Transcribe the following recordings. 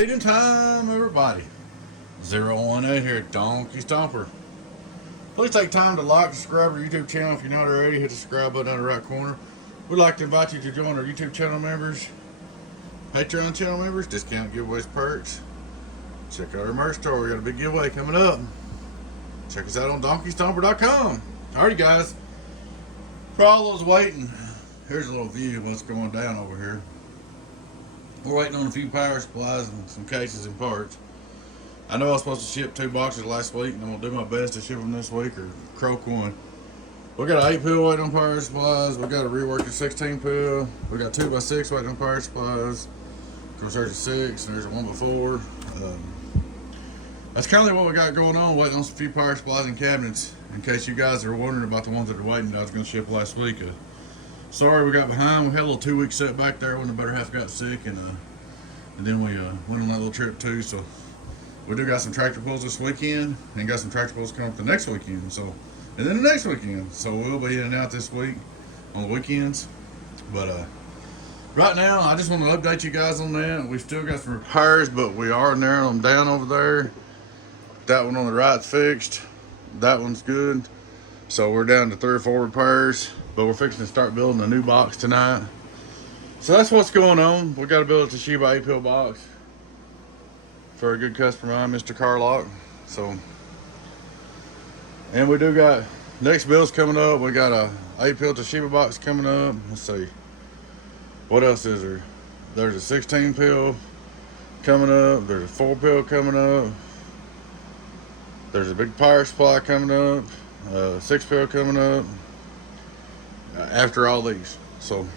Feeding time, everybody. 018 here at Donkey Stomper. Please take time to like and subscribe to our YouTube channel. If you're not already, hit the subscribe button in the right corner. We'd like to invite you to join our YouTube channel members, Patreon channel members, discount giveaways, perks. Check out our merch store. We got a big giveaway coming up. Check us out on donkeystomper.com. Alrighty, guys. For all those waiting, here's a little view of what's going down over here. We're waiting on a few power supplies and some cases and parts. I know I was supposed to ship 2 boxes last week, and I'm going to do my best to ship them this week or croak one. We got an 8-pill waiting on power supplies. We got a reworked 16-pill. We got 2x6 waiting on power supplies. Of course, there's a 6 and there's a 1x4. That's currently what we got going on, waiting on some few power supplies and cabinets. In case you guys are wondering about the ones that are waiting, I was going to ship last week. Sorry we got behind. We had a little 2-week setback there when the better half got sick, and then we went on that little trip too. So we do got some tractor pulls this weekend, and got some tractor pulls coming up the next weekend. So, and then the next weekend. So we'll be in and out this week on the weekends. But right now, I just want to update you guys on that. We still got some repairs, but we are narrowing them down over there. That one on the right's fixed. That one's good. So we're down to 3 or 4 repairs, but we're fixing to start building a new box tonight. So that's what's going on. We got to build a Toshiba 8-pill box for a good customer of mine, Mr. Carlock. So, and we do got next builds coming up. We got a 8-pill Toshiba box coming up. Let's see. What else is there? There's a 16-pill coming up. There's a 4-pill coming up. There's a big power supply coming up. 6-pill coming up. After all these. So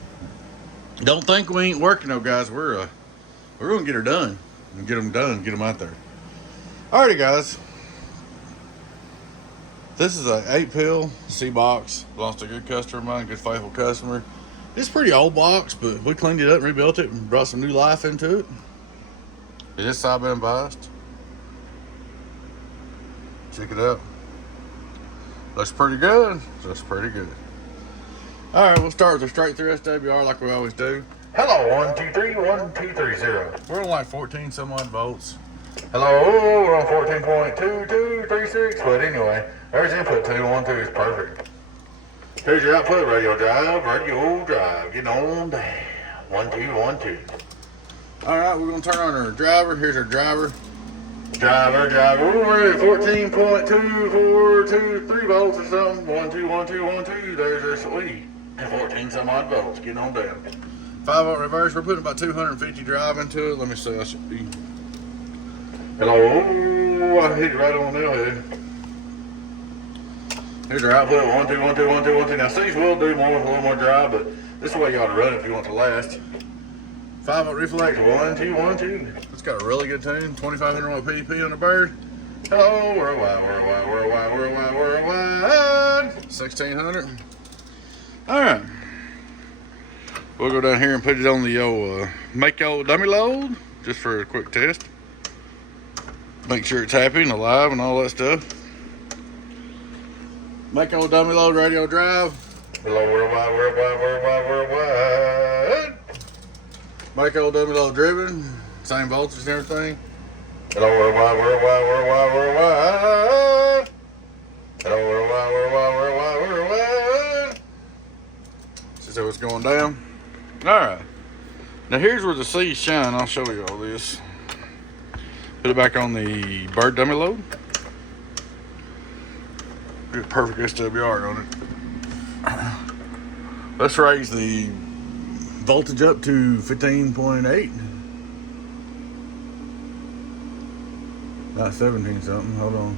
don't think we ain't working though, guys. We're gonna get her done and get them done, get them out there. Alrighty, guys. This is a 8-pill C box. Belongs to a good customer of mine, good faithful customer. It's a pretty old box, but we cleaned it up and rebuilt it and brought some new life into it. This side been biased. Check it out. Looks pretty good. Looks pretty good. All right, we'll start with the straight through SWR like we always do. Hello, 1, 2, 3, 1, 2, 3, 0. We're on like 14 some odd volts. Hello, we're on 14.2236. But anyway, there's input 2, 1, 2 is perfect. Here's your output, radio drive, Get on down. 1, 2, 1, 2. All right, we're gonna turn on our driver. Here's our driver. Driver. We're at 14.2423 volts or something. 1, 2, 1, 2, 1, 2. There's our sweet. And 14 some odd volts. Getting on down. 5-volt reverse. We're putting about 250 drive into it. Let me see. I should be. Hello. I hit it right on the nail head. Here's our output. 1, 2, 1, 2, 1, 2, 1, 2. Now, these will do more with a little more drive, but this is the way you ought to run it if you want to last. 5-volt reflex. 1, 2, 1, 2. It's got a really good tune. 2500 watt PDP on the bird. Hello, worldwide. 1600. All right. We'll go down here and put it on the old make old dummy load just for a quick test. Make sure it's happy and alive and all that stuff. Make old dummy load radio drive. Hello, worldwide. Make old dummy load driven. Same voltage and everything. Hello, worldwide. Hello, worldwide. See what's going down. All right. Now here's where the C's shine. I'll show you all this. Put it back on the bird dummy load. Get a perfect SWR on it. Let's raise the voltage up to 15.8. Not 17 something. Hold on.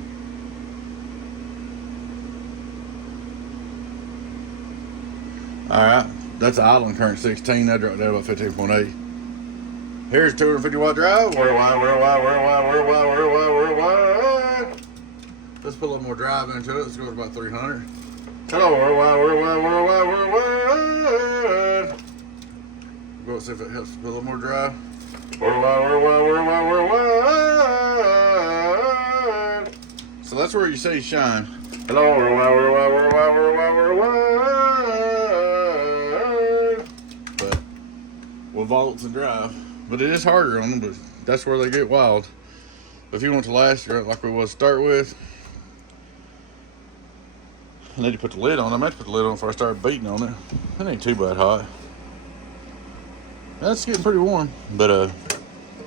All right, that's idling current 16. That dropped down about 15.8. Here's 250 watt drive. Worldwide. Let's put a little more drive into it. Let's go to about 300. Hello, worldwide. Go see if it helps put a little more drive. Worldwide. So that's where you see shine. Hello, worldwide. But with volts and drive. But it is harder on them, but that's where they get wild. If you want to last like we was to start with, I need to put the lid on. I meant to put the lid on before I started beating on it. It ain't too bad hot. That's getting pretty warm, but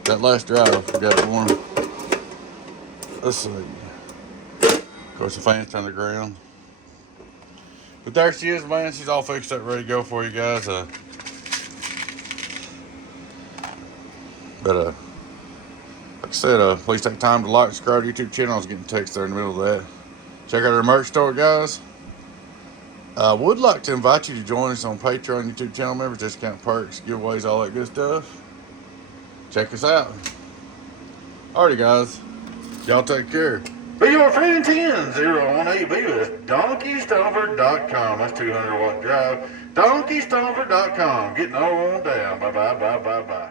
that last drive got it warm. Let's see. Of course, the fan's turned the ground. But there she is, man. She's all fixed up, ready to go for you guys. Like I said, please take time to like and subscribe to the YouTube channel. I was getting a text there in the middle of that. Check out our merch store, guys. I would like to invite you to join us on Patreon, YouTube channel members, discount perks, giveaways, all that good stuff. Check us out. Alrighty, guys. Y'all take care. Be your friend 10-018. Be with DonkeyStomper.com. That's 200 watt drive. DonkeyStomper.com. Getting all on down. Bye bye.